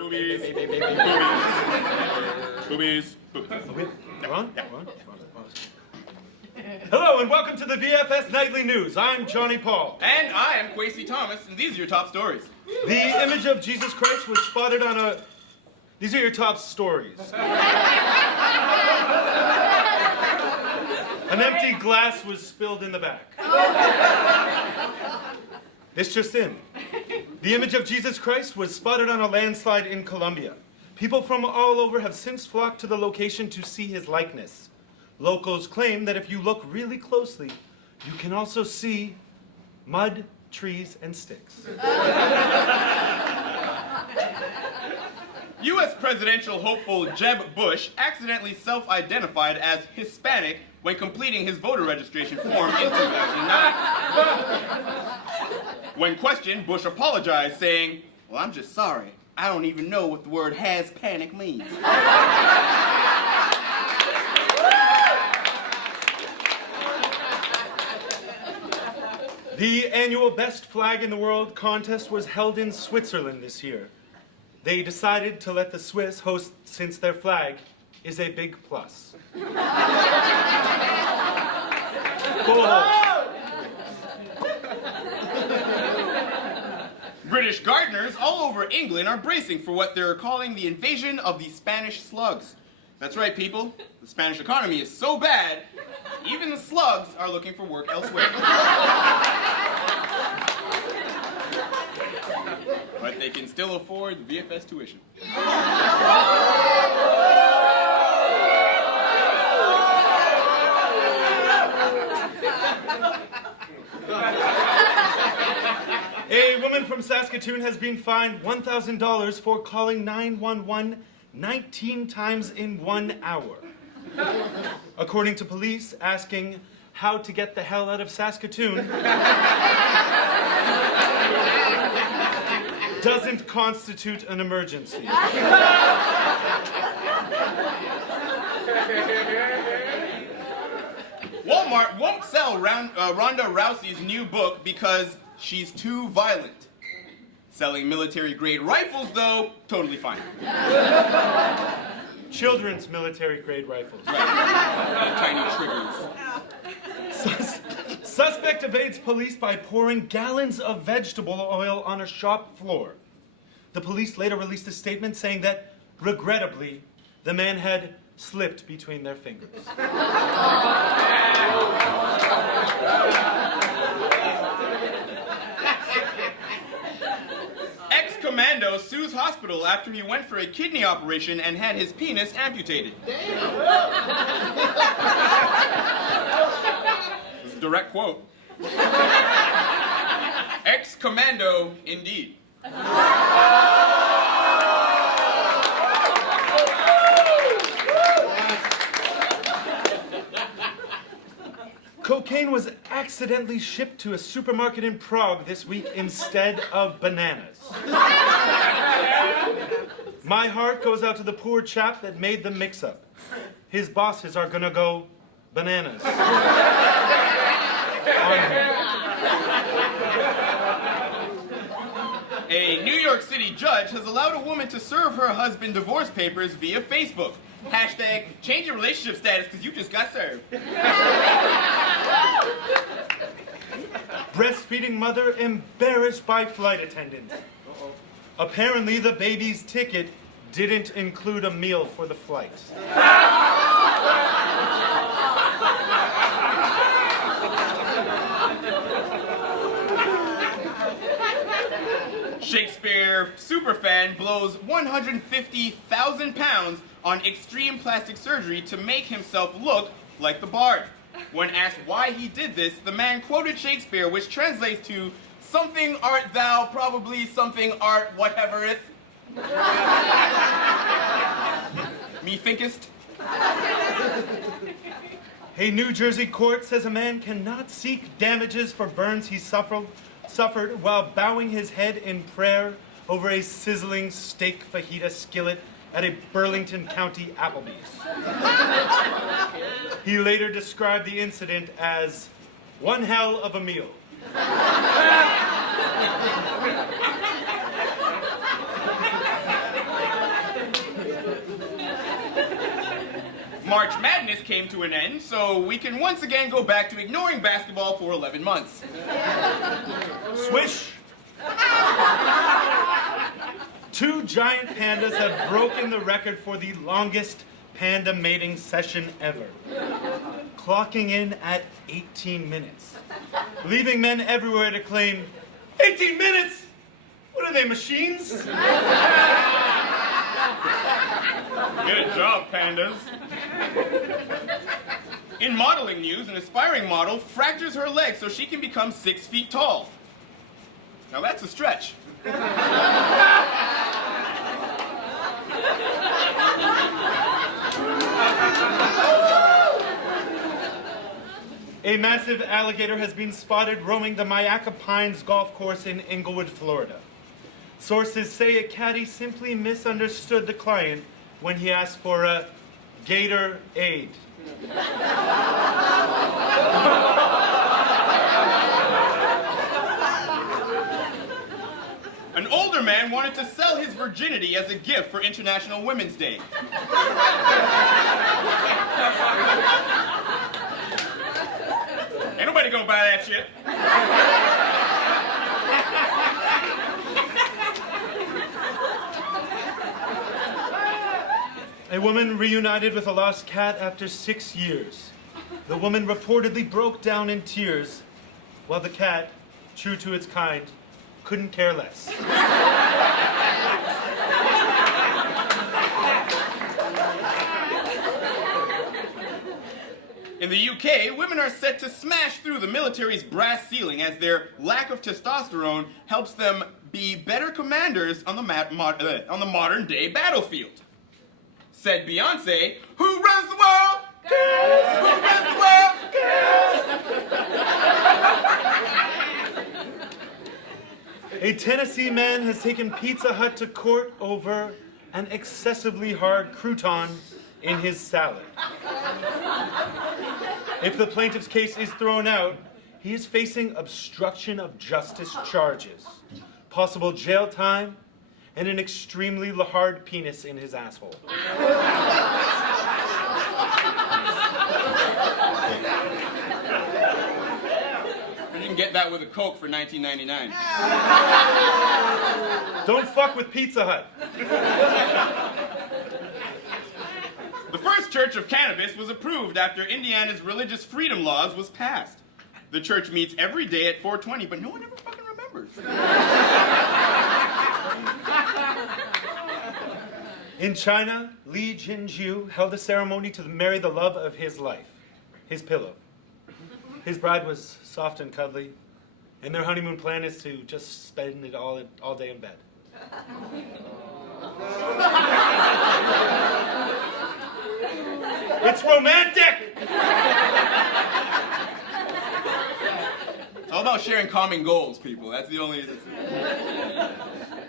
Boobies. Boobies. Boobies. Hello and welcome to the VFS Nightly News. I'm Johnny Paul. And I am Quasey Thomas, and these are your top stories. The image of Jesus Christ was spotted on a... These are your top stories. An empty glass was spilled in the back. This just in. The image of Jesus Christ was spotted on a landslide in Colombia. People from all over have since flocked to the location to see his likeness. Locals claim that if you look really closely, you can also see mud, trees, and sticks. U.S. presidential hopeful Jeb Bush accidentally self-identified as Hispanic when completing his voter registration form in 2009. When questioned, Bush apologized, saying, "Well, I'm just sorry. I don't even know what the word Hispanic means." The annual Best Flag in the World contest was held in Switzerland this year. They decided to let the Swiss host since their flag is a big plus. Full host. British gardeners all over England are bracing for what they're calling the invasion of the Spanish slugs. That's right, people. The Spanish economy is so bad, even the slugs are looking for work elsewhere. But they can still afford the VFS tuition. A woman from Saskatoon has been fined $1,000 for calling 911 19 times in 1 hour. According to police, asking how to get the hell out of Saskatoon doesn't constitute an emergency. Walmart won't sell Ronda Rousey's new book because she's too violent. Selling military-grade rifles, though, totally fine. Children's military-grade rifles. Right. Tiny triggers. Suspect evades police by pouring gallons of vegetable oil on a shop floor. The police later released a statement saying that, regrettably, the man had slipped between their fingers. Ex-commando sues hospital after he went for a kidney operation and had his penis amputated. This is a direct quote. Ex-commando, indeed. Cocaine was accidentally shipped to a supermarket in Prague this week instead of bananas. My heart goes out to the poor chap that made the mix-up. His bosses are gonna go bananas on him. A New York City judge has allowed a woman to serve her husband divorce papers via Facebook. Hashtag change your relationship status because you just got served. Breastfeeding mother embarrassed by flight attendant. Apparently the baby's ticket didn't include a meal for the flight. Shakespeare superfan blows 150,000 pounds on extreme plastic surgery to make himself look like the Bard. When asked why he did this, the man quoted Shakespeare, which translates to, "Something art thou, probably something art whatevereth." Me thinkest? A New Jersey court says a man cannot seek damages for burns he suffered while bowing his head in prayer over a sizzling steak fajita skillet at a Burlington County Applebee's. He later described the incident as one hell of a meal. March Madness came to an end, so we can once again go back to ignoring basketball for 11 months. Swish! 2 giant pandas have broken the record for the longest panda mating session ever, clocking in at 18 minutes, leaving men everywhere to claim, 18 minutes? What are they, machines? Good job, pandas. In modeling news, an aspiring model fractures her leg so she can become 6 feet tall. Now that's a stretch. A massive alligator has been spotted roaming the Mayaca Pines golf course in Inglewood, Florida. Sources say a caddy simply misunderstood the client when he asked for a gator aid. An older man wanted to sell his virginity as a gift for International Women's Day. Ain't nobody gonna buy that shit. A woman reunited with a lost cat after 6 years. The woman reportedly broke down in tears, while the cat, true to its kind, couldn't care less. In the UK, women are set to smash through the military's brass ceiling as their lack of testosterone helps them be better commanders on the modern day battlefield. Said Beyonce, who runs the world? Girls! Who runs the world? Girls! A Tennessee man has taken Pizza Hut to court over an excessively hard crouton in his salad. If the plaintiff's case is thrown out, he is facing obstruction of justice charges, possible jail time, and an extremely hard penis in his asshole. You can get that with a Coke for $19.99. Don't fuck with Pizza Hut. The first church of cannabis was approved after Indiana's religious freedom laws was passed. The church meets every day at 4:20, but no one ever fucking remembers. In China, Li Jinju held a ceremony to marry the love of his life, his pillow. His bride was soft and cuddly, and their honeymoon plan is to just spend it all day in bed. It's romantic! It's all about sharing common goals, people. That's the only...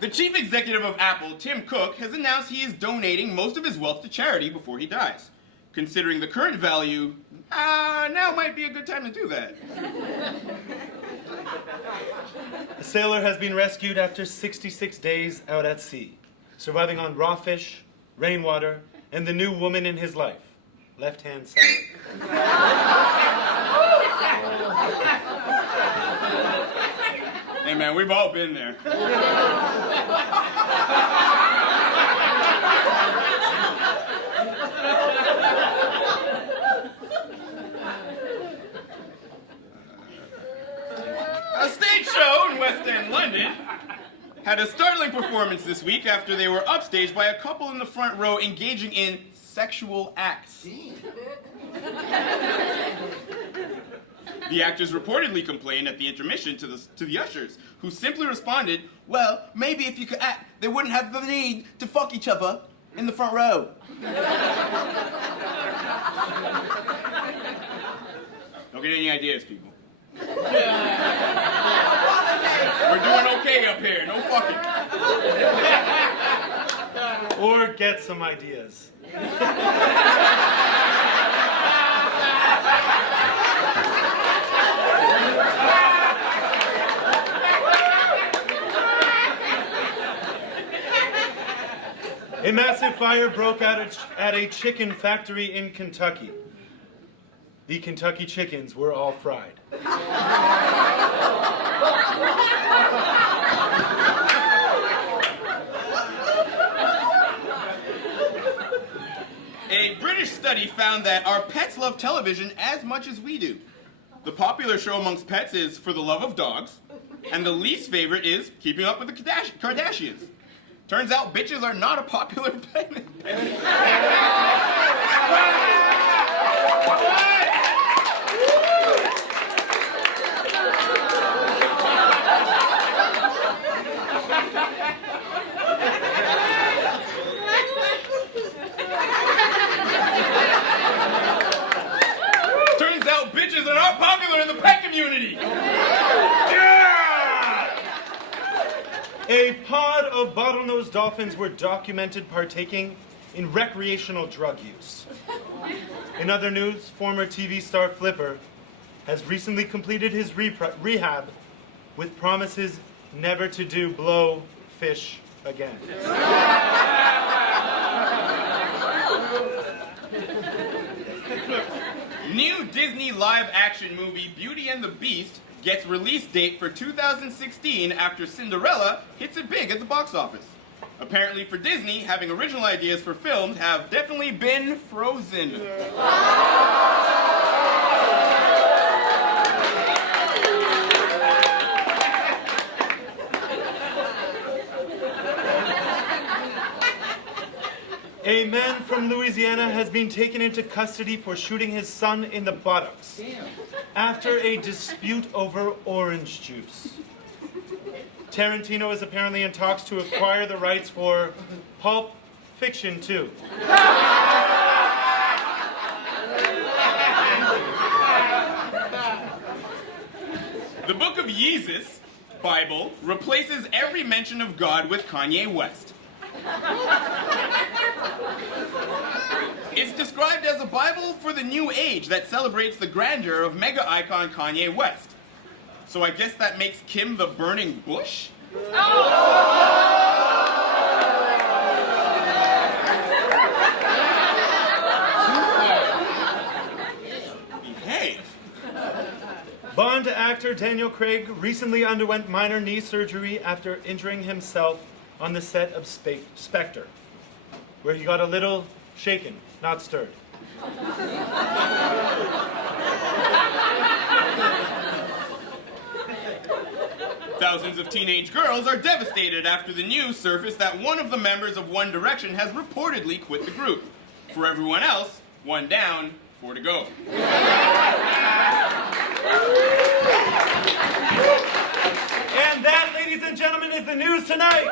The chief executive of Apple, Tim Cook, has announced he is donating most of his wealth to charity before he dies. Considering the current value, now might be a good time to do that. A sailor has been rescued after 66 days out at sea, surviving on raw fish, rainwater, and the new woman in his life, left-hand salad. Hey man, we've all been there. A stage show in West End, London, had a startling performance this week after they were upstaged by a couple in the front row engaging in sexual acts. The actors reportedly complained at the intermission to the ushers, who simply responded, well, maybe if you could act, they wouldn't have the need to fuck each other in the front row. Don't get any ideas, people. We're doing okay up here, no fucking. Or get some ideas. A massive fire broke out at a chicken factory in Kentucky. The Kentucky chickens were all fried. A British study found that our pets love television as much as we do. The popular show amongst pets is For the Love of Dogs, and the least favorite is Keeping Up with the Kardashians. Turns out bitches are not a popular pet. Turns out bitches are not popular in the pet community. A pod of bottlenose dolphins were documented partaking in recreational drug use. In other news, former TV star Flipper has recently completed his rehab with promises never to do blow fish again. New Disney live-action movie Beauty and the Beast gets release date for 2016 after Cinderella hits it big at the box office. Apparently for Disney, having original ideas for films have definitely been frozen. A man from Louisiana has been taken into custody for shooting his son in the buttocks after a dispute over orange juice. Tarantino is apparently in talks to acquire the rights for Pulp Fiction 2. The Book of Yeezus, Bible, replaces every mention of God with Kanye West. It's described as a Bible for the new age that celebrates the grandeur of mega icon Kanye West. So I guess that makes Kim the burning bush? Behave. Bond actor Daniel Craig recently underwent minor knee surgery after injuring himself on the set of Spectre, where he got a little shaken, not stirred. Thousands of teenage girls are devastated after the news surfaced that one of the members of One Direction has reportedly quit the group. For everyone else, one down, four to go. And that, ladies and gentlemen, is the news tonight.